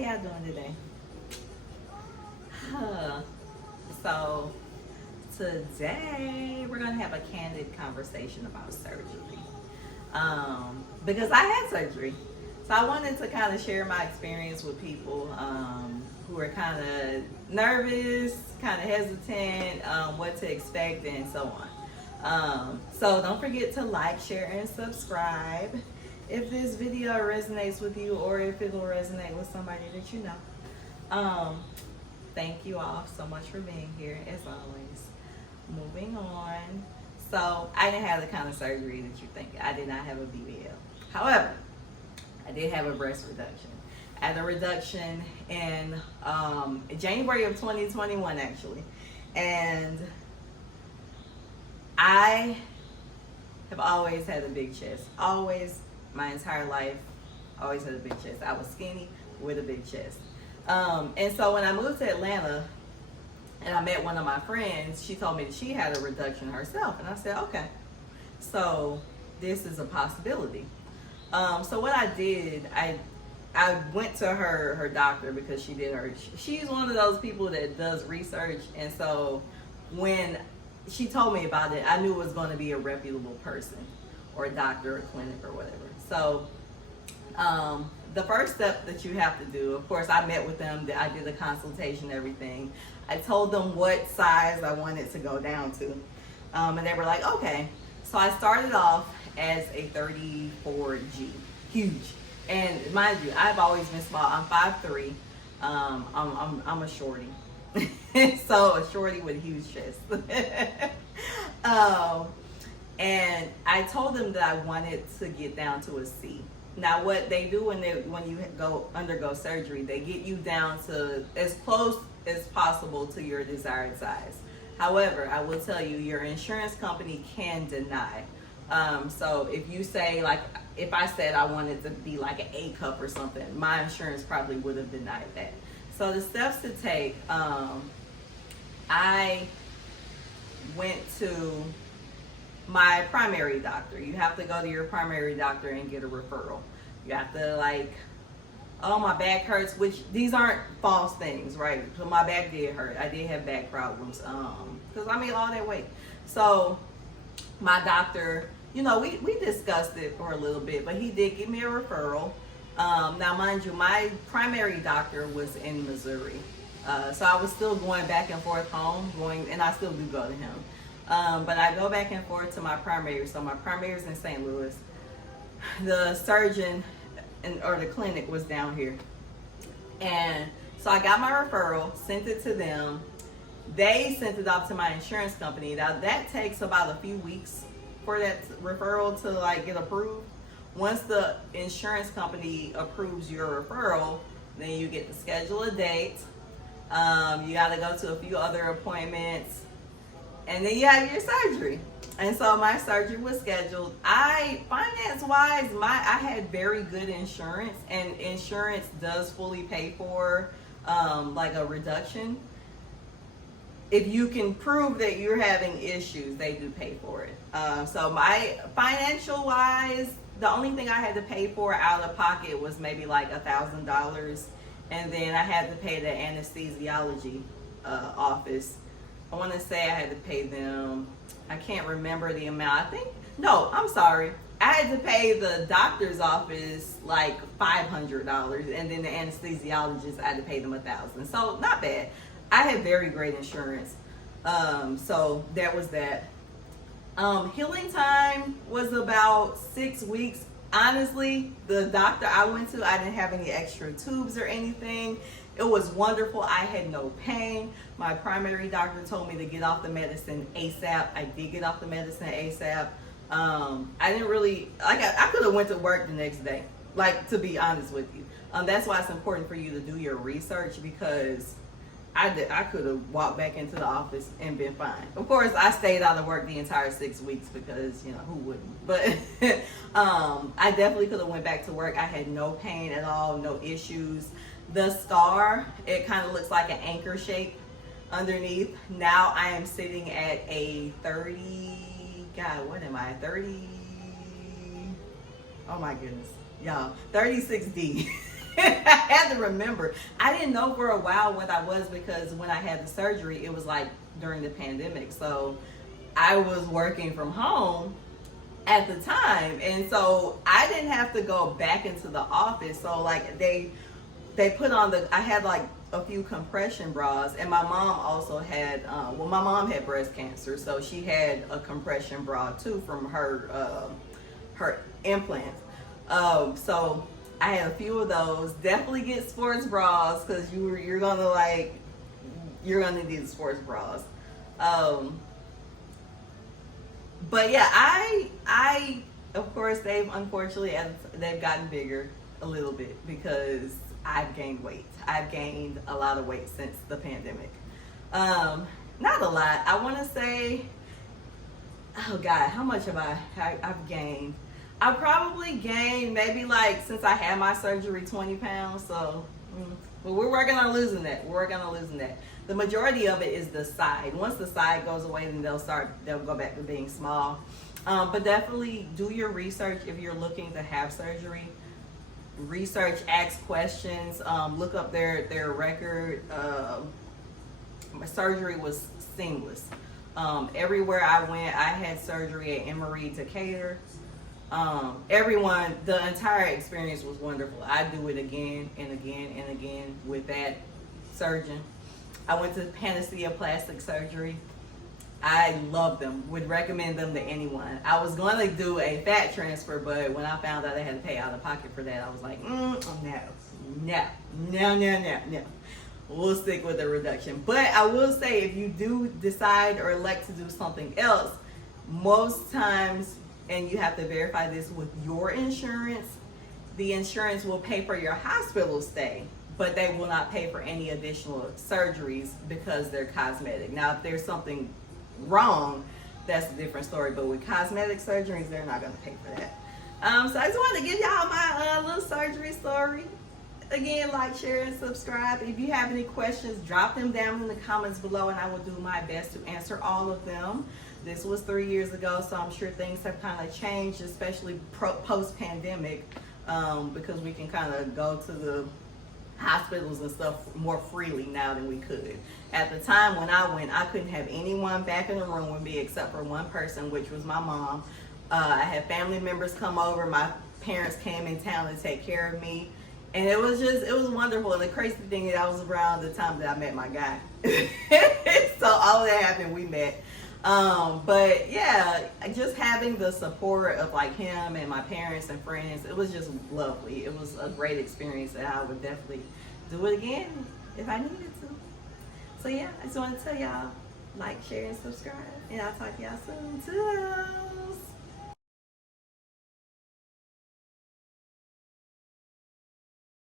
y'all doing today? So today we're gonna have a candid conversation about surgery. Because I had surgery. So I wanted to kind of share my experience with people who are kind of nervous, kind of hesitant, what to expect, and so on. So don't forget to like, share, and subscribe if this video resonates with you, or if it will resonate with somebody that you know. Thank you all so much for being here, as always. Moving on. So I didn't have the kind of surgery that you think. I did not have a BBL. However, I did have a breast reduction. I had a reduction in January of 2021, actually. And I have always had a big chest. Always, my entire life, always had a big chest. I was skinny with a big chest. And so when I moved to Atlanta and I met one of my friends, she told me that she had a reduction herself. And I said, okay, so this is a possibility. So what I did, I went to her doctor because she's one of those people that does research. And so when she told me about it, I knew it was going to be a reputable person or a doctor or clinic or whatever. So the first step that you have to do, of course, I met with them, I did a consultation, everything. I told them what size I wanted to go down to. And they were like, okay. So I started off as a 34G, huge. And mind you, I've always been small. I'm 5'3". I'm a shorty. So a shorty with a huge chest. And I told them that I wanted to get down to a C. Now, what they do when you undergo surgery, they get you down to as close as possible to your desired size. However, I will tell you, your insurance company can deny. So if you say, like, if I said I wanted to be like an A cup or something, my insurance probably would have denied that. So the steps to take, I went to my primary doctor. You have to go to your primary doctor and get a referral. You have to, like, oh, my back hurts, which these aren't false things, right? So my back did hurt. I did have back problems because I made all that weight. So my doctor, you know, we discussed it for a little bit, but he did give me a referral. Now, mind you, my primary doctor was in Missouri. So I was still going back and forth home, and I still do go to him. But I go back and forth to my primary. So my primary is in St. Louis. The surgeon or the clinic was down here. And so I got my referral, sent it to them. They sent it off to my insurance company. Now that takes about a few weeks for that referral to, like, get approved. Once the insurance company approves your referral, then you get to schedule a date. You got to go to a few other appointments. And then you have your surgery. And so my surgery was scheduled. Finance-wise, I had very good insurance, and insurance does fully pay for like a reduction. If you can prove that you're having issues, they do pay for it. So my financial-wise, the only thing I had to pay for out of pocket was maybe like $1,000, and then I had to pay the anesthesiology office. I want to say I had to pay them, I can't remember the amount. I'm sorry. I had to pay the doctor's office like $500, and then the anesthesiologist, I had to pay them $1,000. So not bad. I had very great insurance. So that was that. Healing time was about 6 weeks. Honestly, the doctor I went to, I didn't have any extra tubes or anything. It was wonderful. I had no pain. My primary doctor told me to get off the medicine ASAP. I did get off the medicine ASAP. I didn't really, I could have went to work the next day, like, to be honest with you. That's why it's important for you to do your research, because I could have walked back into the office and been fine. Of course, I stayed out of work the entire 6 weeks because, you know, who wouldn't? But I definitely could have went back to work. I had no pain at all, no issues. The scar, it kind of looks like an anchor shape underneath. Now I am sitting at a 30, God, what am I, 30? Oh my goodness, y'all, 36D. I had to remember. I didn't know for a while what I was because when I had the surgery, it was like during the pandemic. So I was working from home at the time, and so I didn't have to go back into the office. So like they put on I had like a few compression bras, and my mom also had my mom had breast cancer, so she had a compression bra too from her implants. So I had a few of those. Definitely get sports bras because you're gonna need sports bras. But yeah, I of course they've gotten bigger a little bit because I've gained weight. I've gained a lot of weight since the pandemic. Not a lot. I want to say, oh God, how much have I've gained? I probably gained maybe like since I had my surgery 20 pounds. So, but we're working on losing that. The majority of it is the side. Once the side goes away, then they'll go back to being small. But definitely do your research if you're looking to have surgery. Research, ask questions, look up their record. My surgery was seamless. Everywhere I went, I had surgery at Emory, Decatur. The entire experience was wonderful. I'd do it again and again and again with that surgeon. I went to Panacea Plastic Surgery. I love them, would recommend them to anyone. I was going to do a fat transfer, but when I found out I had to pay out of pocket for that, I was like, no. We'll stick with the reduction. But I will say, if you do decide or elect to do something else, most times, and you have to verify this with your insurance, the insurance will pay for your hospital stay, but they will not pay for any additional surgeries because they're cosmetic. Now, if there's something wrong, that's a different story, but with cosmetic surgeries, they're not going to pay for that. So I just wanted to give y'all my little surgery story. Again, like, share, and subscribe. If you have any questions, drop them down in the comments below, and I will do my best to answer all of them. This was 3 years ago, so I'm sure things have kind of changed, especially post-pandemic, because we can kind of go to the hospitals and stuff more freely now than we could. At the time when I went, I couldn't have anyone back in the room with me except for one person, which was my mom. I had family members come over. My parents came in town to take care of me. And it was wonderful. And the crazy thing is, I was around the time that I met my guy. So all that happened, we met. But yeah, just having the support of like him and my parents and friends, it was just lovely. It was a great experience, and I would definitely do it again if I needed to. So yeah, I just wanted to tell y'all, like, share, and subscribe, and I'll talk to y'all soon. Toodles!